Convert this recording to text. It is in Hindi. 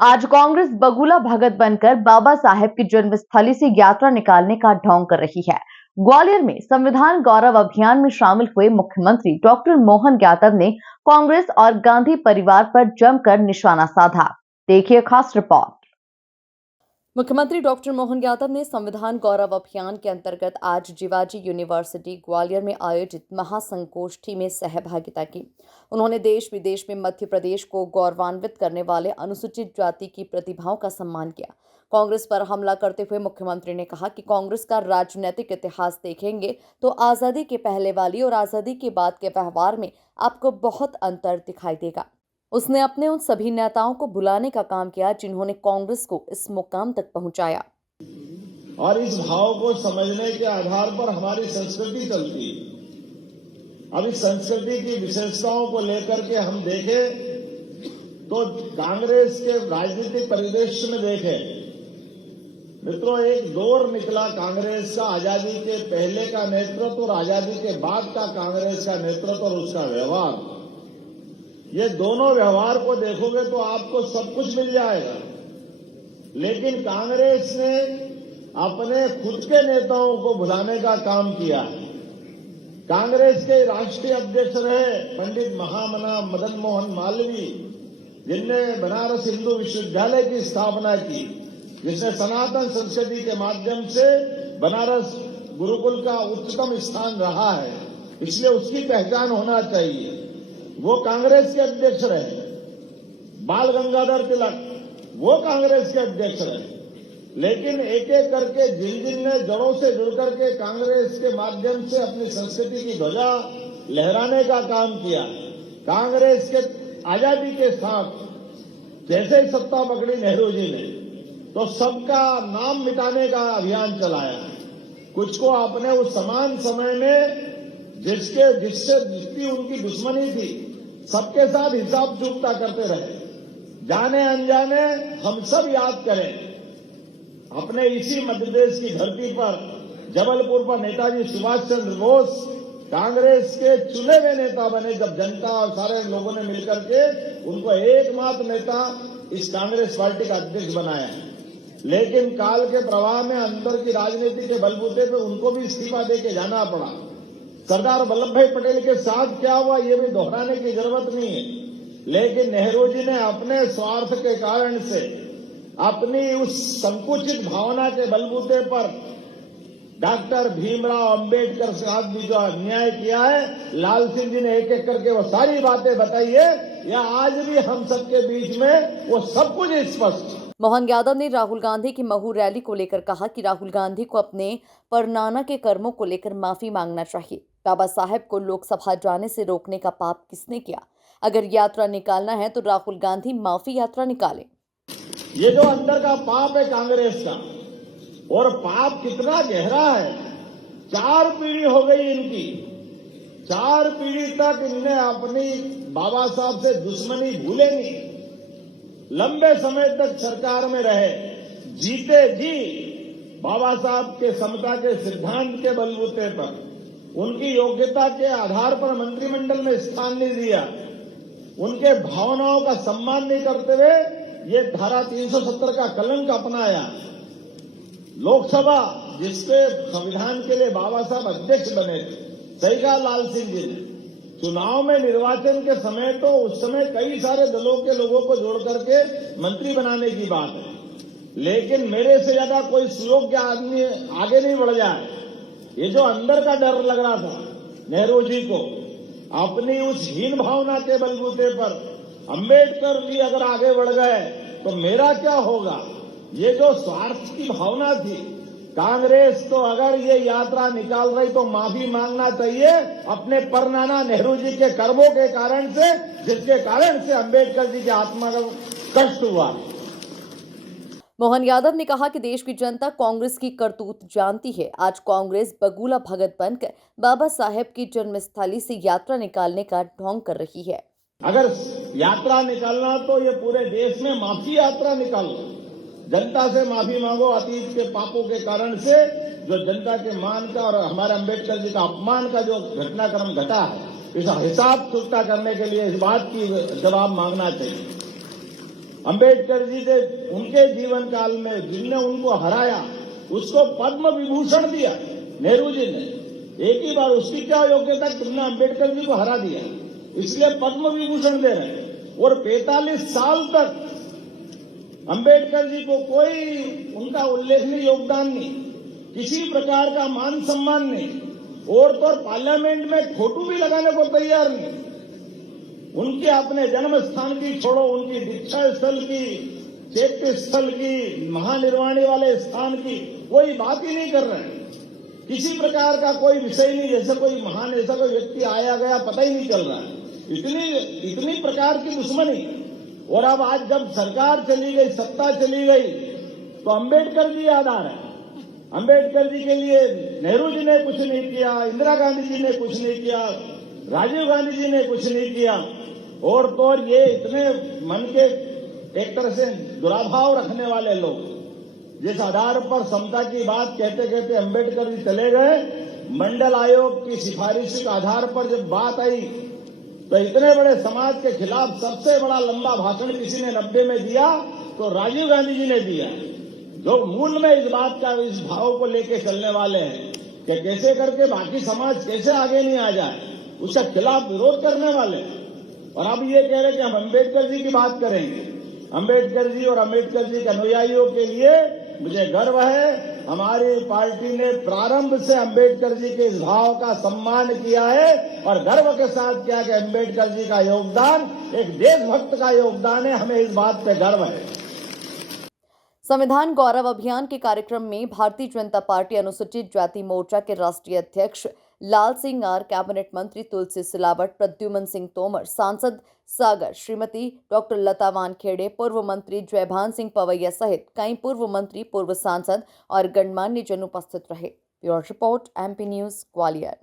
आज कांग्रेस बगुला भगत बनकर बाबा साहेब की जन्मस्थली से यात्रा निकालने का ढोंग कर रही है। ग्वालियर में संविधान गौरव अभियान में शामिल हुए मुख्यमंत्री डॉक्टर मोहन यादव ने कांग्रेस और गांधी परिवार पर जमकर निशाना साधा। देखिए खास रिपोर्ट। मुख्यमंत्री डॉक्टर मोहन यादव ने संविधान गौरव अभियान के अंतर्गत आज जिवाजी यूनिवर्सिटी ग्वालियर में आयोजित महासंगोष्ठी में सहभागिता की। उन्होंने देश विदेश में मध्य प्रदेश को गौरवान्वित करने वाले अनुसूचित जाति की प्रतिभाओं का सम्मान किया। कांग्रेस पर हमला करते हुए मुख्यमंत्री ने कहा कि कांग्रेस का राजनीतिक इतिहास देखेंगे तो आजादी के पहले वाली और आजादी के बाद के व्यवहार में आपको बहुत अंतर दिखाई देगा। उसने अपने उन सभी नेताओं को बुलाने का काम किया जिन्होंने कांग्रेस को इस मुकाम तक पहुंचाया। और इस भाव को समझने के आधार पर हमारी संस्कृति चलती है। अब इस संस्कृति की विशेषताओं को लेकर के हम देखें तो कांग्रेस के राजनीतिक परिदृश्य में देखें मित्रों, एक दौर निकला कांग्रेस का, आजादी के पहले का नेतृत्व और आजादी के बाद का कांग्रेस का नेतृत्व और उसका व्यवहार। ये दोनों व्यवहार को देखोगे तो आपको सब कुछ मिल जाएगा, लेकिन कांग्रेस ने अपने खुद के नेताओं को भुलाने का काम किया है। कांग्रेस के राष्ट्रीय अध्यक्ष रहे पंडित महामना मदन मोहन मालवीय, जिनने बनारस हिंदू विश्वविद्यालय की स्थापना की, जिसने सनातन संस्कृति के माध्यम से बनारस गुरुकुल का उच्चतम स्थान रहा है, इसलिए उसकी पहचान होना चाहिए। वो कांग्रेस के अध्यक्ष रहे। बाल गंगाधर तिलक, वो कांग्रेस के अध्यक्ष रहे। लेकिन एक एक करके जिन ने जड़ों से जुड़ करके कांग्रेस के माध्यम से अपनी संस्कृति की ध्वजा लहराने का काम किया, कांग्रेस के आजादी के साथ जैसे ही सत्ता पकड़ी नेहरू जी ने, तो सबका नाम मिटाने का अभियान चलाया। कुछ को आपने उस समान समय में जिसकी उनकी दुश्मनी थी, सबके साथ हिसाब चूकता करते रहे। जाने अनजाने हम सब याद करें, अपने इसी मध्य प्रदेश की धरती पर जबलपुर पर नेताजी सुभाष चंद्र बोस कांग्रेस के चुने हुए नेता बने, जब जनता और सारे लोगों ने मिलकर के उनको एकमात्र नेता इस कांग्रेस पार्टी का अध्यक्ष बनाया। लेकिन काल के प्रवाह में अंतर की राजनीति के बलबूते पर उनको भी इस्तीफा देके जाना पड़ा। सरदार वल्लभ भाई पटेल के साथ क्या हुआ ये भी दोहराने की जरूरत नहीं है, लेकिन नेहरू जी ने अपने स्वार्थ के कारण से अपनी उस संकुचित भावना के बलबूते पर डॉक्टर भीमराव अंबेडकर के साथ भी जो अन्याय किया है, लाल सिंह जी ने एक एक करके वो सारी बातें बताई है, या आज भी हम सबके बीच में वो सब कुछ स्पष्ट। मोहन यादव ने राहुल गांधी की महू रैली को लेकर कहा कि राहुल गांधी को अपने परनाना के कर्मों को लेकर माफी मांगना चाहिए। बाबा साहेब को लोकसभा जाने से रोकने का पाप किसने किया? अगर यात्रा निकालना है तो राहुल गांधी माफी यात्रा निकाले। ये जो अंदर का पाप है कांग्रेस का, और पाप कितना गहरा है। 4 पीढ़ी हो गई इनकी, 4 पीढ़ी तक इनने अपनी बाबा साहब से दुश्मनी भूले नहीं। लंबे समय तक सरकार में रहे, जीते जी बाबा साहब के समता के सिद्धांत के बलबूते पर, उनकी योग्यता के आधार पर मंत्रिमंडल में स्थान नहीं दिया, उनके भावनाओं का सम्मान नहीं करते हुए ये धारा 370 का कलंक अपनाया। लोकसभा जिसके संविधान के लिए बाबा साहब अध्यक्ष बने थे, सही कहा लाल सिंह जी ने, चुनाव में निर्वाचन के समय तो उस समय कई सारे दलों के लोगों को जोड़ करके मंत्री बनाने की बात है, लेकिन मेरे से ज्यादा कोई सुयोग्य आदमी आगे नहीं बढ़ जाए। ये जो अंदर का डर लग रहा था नेहरू जी को, अपनी उस हीन भावना के बलबूते पर अंबेडकर जी अगर आगे बढ़ गए तो मेरा क्या होगा, ये जो स्वार्थ की भावना थी, कांग्रेस तो अगर ये यात्रा निकाल रही तो माफी मांगना चाहिए अपने परनाना नेहरू जी के कर्मों के कारण से, जिसके कारण से अंबेडकर जी की आत्मा का कष्ट हुआ। मोहन यादव ने कहा कि देश की जनता कांग्रेस की करतूत जानती है। आज कांग्रेस बगुला भगत बनकर बाबा साहेब की जन्मस्थली से यात्रा निकालने का ढोंग कर रही है। अगर यात्रा निकालना तो ये पूरे देश में माफी यात्रा निकालो, जनता से माफी मांगो अतीत के पापों के कारण से जो जनता के मान का और हमारे अंबेडकर जी का अपमान का जो घटनाक्रम घटा है, इसका हिसाब चुकता करने के लिए इस बात की जवाब मांगना चाहिए। अंबेडकर जी ने उनके जीवन काल में जिनने उनको हराया उसको पद्म विभूषण दिया नेहरू जी ने। एक ही बार उसकी क्या योग्यता, तुमने अंबेडकर जी को हरा दिया, इसलिए पद्म विभूषण दे रहे हैं। और 45 साल तक अंबेडकर जी को कोई उनका उल्लेखनीय योगदान नहीं, किसी प्रकार का मान सम्मान नहीं, और तो पार्लियामेंट में फोटो भी लगाने को तैयार नहीं। उनके अपने जन्म स्थान की छोड़ो, उनकी दीक्षा स्थल की, चैत्य स्थल की, महानिर्वाणी वाले स्थान की कोई बात ही नहीं कर रहे हैं। किसी प्रकार का कोई विषय नहीं, जैसे कोई महान ऐसा कोई व्यक्ति आया गया पता ही नहीं चल रहा है। इतनी प्रकार की दुश्मनी। और अब आज जब सरकार चली गई, सत्ता चली गई, तो अंबेडकर जी याद आ रहे हैं। अंबेडकर जी के लिए नेहरू जी ने कुछ नहीं किया, इंदिरा गांधी जी ने कुछ नहीं किया, राजीव गांधी जी ने कुछ नहीं किया। और तो और ये इतने मन के एक तरह से दुराभाव रखने वाले लोग जिस आधार पर समता की बात कहते कहते अंबेडकर जी चले गए, मंडल आयोग की सिफारिश के आधार पर जब बात आई तो इतने बड़े समाज के खिलाफ सबसे बड़ा लंबा भाषण किसी ने 90 में दिया तो राजीव गांधी जी ने दिया, जो मूल में इस बात का, इस भाव को लेके चलने वाले हैं कि कैसे करके बाकी समाज कैसे आगे नहीं आ जाए, उसके खिलाफ विरोध करने वाले। और अब ये कह रहे कि हम अंबेडकर जी की बात करेंगे। अंबेडकर जी और अंबेडकर जी के अनुयायियों के लिए मुझे गर्व है, हमारी पार्टी ने प्रारंभ से अंबेडकर जी के इस भाव का सम्मान किया है और गर्व के साथ किया कि अंबेडकर जी का योगदान एक देशभक्त का योगदान है, हमें इस बात पे गर्व है। संविधान गौरव अभियान के कार्यक्रम में भारतीय जनता पार्टी अनुसूचित जाति मोर्चा के राष्ट्रीय अध्यक्ष लाल सिंह आर, कैबिनेट मंत्री तुलसी सिलावट, प्रद्युमन सिंह तोमर, सांसद सागर, श्रीमती डॉक्टर लता वानखेड़े, पूर्व मंत्री जयभान सिंह पवैया सहित कई पूर्व मंत्री, पूर्व सांसद और गणमान्य जन उपस्थित रहे। Bureau report, MP news, Gwalior.